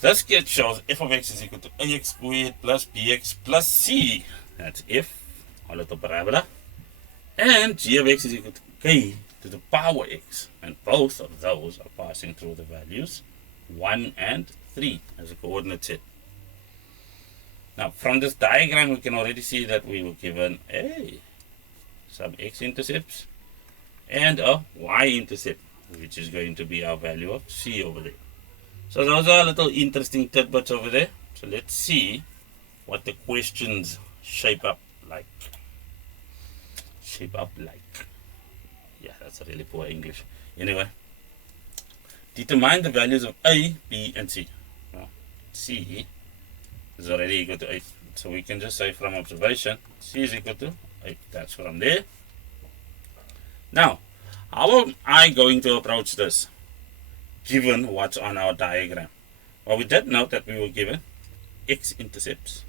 This sketch shows f of x is equal to ax squared plus bx plus c. That's f, our little parabola. And g of x is equal to k to the power x. And both of those are passing through the values 1 and 3 as a coordinate set. Now, from this diagram, we can already see that we were given some x-intercepts and a y-intercept, which is going to be our value of c over there. So those are little interesting tidbits over there. So let's see what the questions shape up like. Yeah, that's a really poor English. Anyway, determine the values of a, b, and c. Well, c is already equal to 8. So we can just say from observation, c is equal to 8. That's from there. Now, how am I going to approach this, given what's on our diagram? Well, we did note that we were given x-intercepts.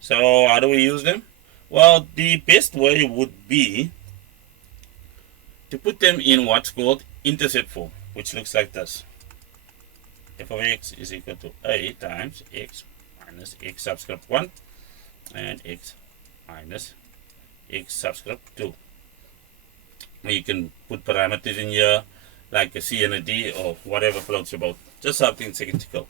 So how do we use them? Well, the best way would be to put them in what's called intercept form, which looks like this. F of x is equal to a times x minus x subscript 1 and x minus x subscript 2. You can put parameters in here like a c and a d or whatever floats your boat, just something statistical.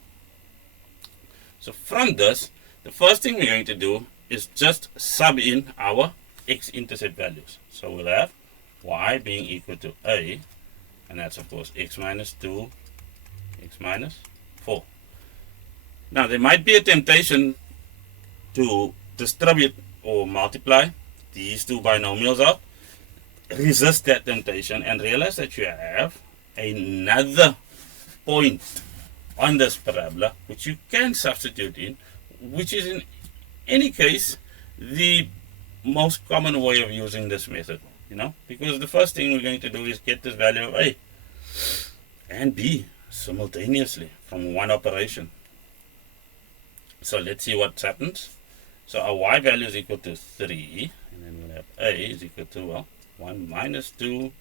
So from this, the first thing we're going to do is just sub in our x-intercept values. So we'll have y being equal to a, and that's of course x minus 2, x minus 4. Now there might be a temptation to distribute or multiply these two binomials out. Resist that temptation and realize that you have another point on this parabola which you can substitute in, which is in any case the most common way of using this method, because the first thing we're going to do is get this value of a and b simultaneously from one operation. So let's see what happens. So our y value is equal to 3, and then we'll have a is equal to 1 minus 2,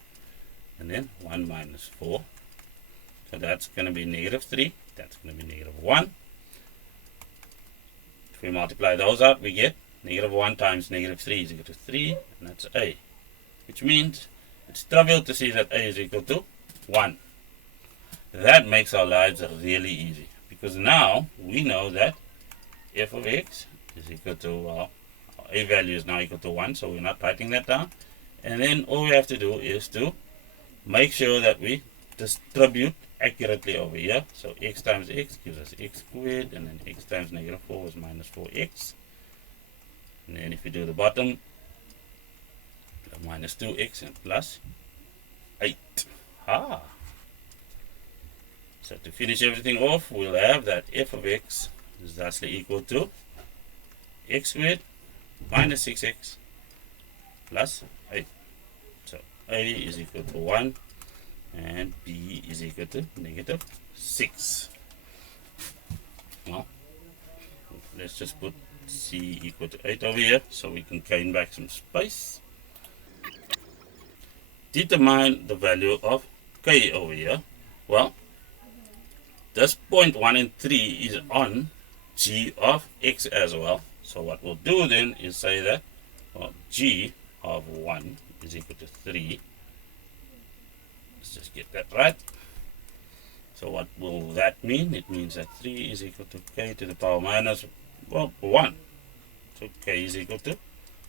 and then 1 minus 4. So that's going to be negative 3, that's going to be negative 1. If we multiply those out, we get negative 1 times negative 3 is equal to 3, and that's a. Which means it's trivial to see that a is equal to 1. That makes our lives really easy, because now we know that f of x is equal to, our a value is now equal to 1, so we're not writing that down. And then all we have to do is to make sure that we distribute accurately over here. So x times x gives us x squared, and then x times negative 4 is minus 4x. And then if we do the bottom, minus 2x and plus 8. So to finish everything off, we'll have that f of x is thusly equal to x squared minus 6x plus 8. So a is equal to 1 and b is equal to negative 6. Well, let's just put c equal to 8 over here so we can gain back some space. Determine the value of k over here. Well, this point 1 and 3 is on g of x as well. So what we'll do then is say that g of 1 is equal to 3. Let's just get that right. So what will that mean? It means that 3 is equal to k to the power minus 1. So k is equal to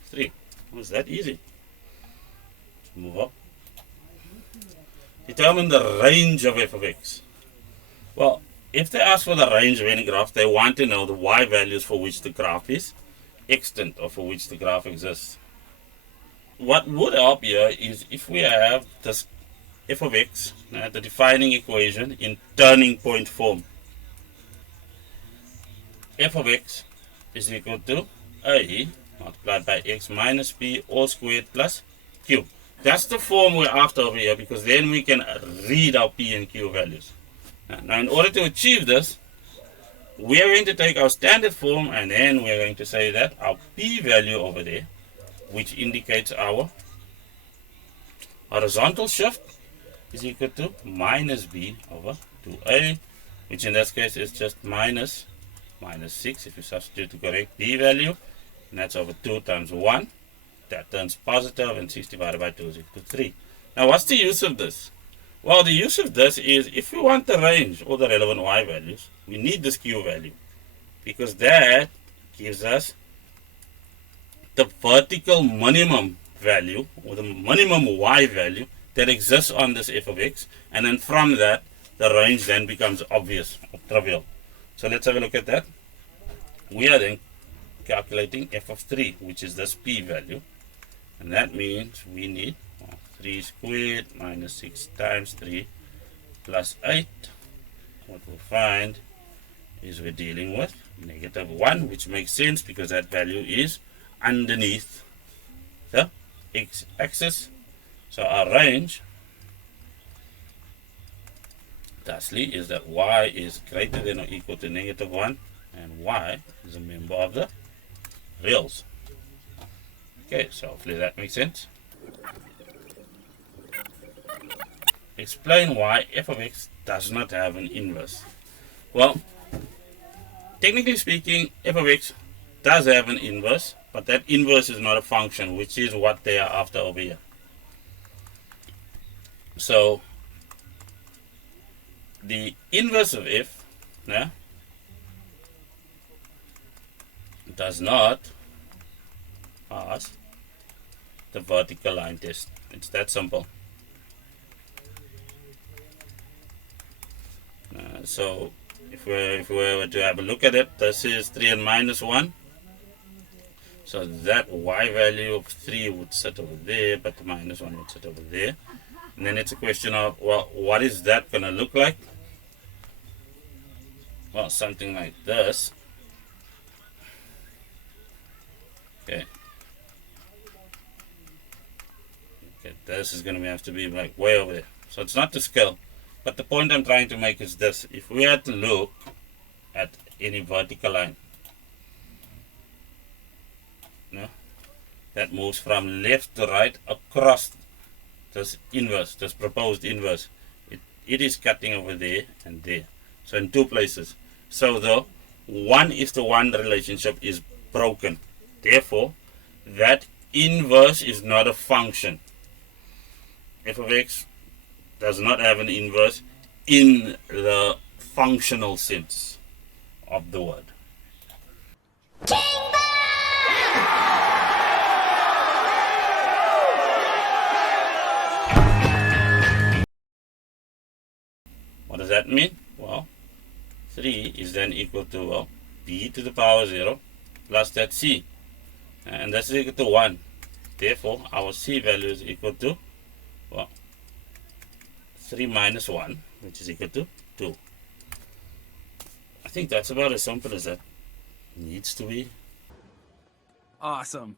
3. It's that easy. Let's move up. Determine the range of f of x. Well, if they ask for the range of any graph, they want to know the y values for which the graph is extant or for which the graph exists. What would help here is if we have this f of x, the defining equation in turning point form. F of x is equal to a multiplied by x minus b all squared plus q. That's the form we're after over here, because then we can read our p and q values. Now, in order to achieve this, we are going to take our standard form, and then we're going to say that our p value over there, which indicates our horizontal shift, is equal to minus b over 2a, which in this case is just minus 6 if you substitute the correct b value, and that's over 2 times 1. That turns positive, and 6 divided by 2 is equal to 3. Now what's the use of this? Well, the use of this is if we want the range or the relevant y values, we need this q value, because that gives us the vertical minimum value or the minimum y value that exists on this f of x, and then from that the range then becomes obvious or trivial. So let's have a look at that. We are then calculating f of 3, which is this p value, and that means we need 3 squared minus 6 times 3 plus 8. What we'll find is we're dealing with negative 1, which makes sense because that value is underneath the x-axis. So our range thusly is that y is greater than or equal to negative 1, and y is a member of the reals. Okay, so hopefully that makes sense. Explain why f of x does not have an inverse. Well, technically speaking, f of x does have an inverse, but that inverse is not a function, which is what they are after over here. So the inverse of f does not pass the vertical line test. It's that simple. So if we were to have a look at it, this is 3 and minus 1. So that y value of 3 would sit over there, but the minus 1 would sit over there. And then it's a question of, well, what is that going to look like? Well, something like this. Okay. Okay, this is going to have to be like way over there. So it's not to scale. But the point I'm trying to make is this. If we had to look at any vertical line that moves from left to right across this inverse, this proposed inverse, it is cutting over there and there. So in two places. So the 1:1 relationship is broken. Therefore, that inverse is not a function. F of x does not have an inverse in the functional sense of the word. What does that mean? Well, 3 is then equal to, well, b to the power 0 plus that c. And that's equal to 1. Therefore, our c value is equal to, well, 3 minus 1, which is equal to 2. I think that's about as simple as that needs to be. Awesome.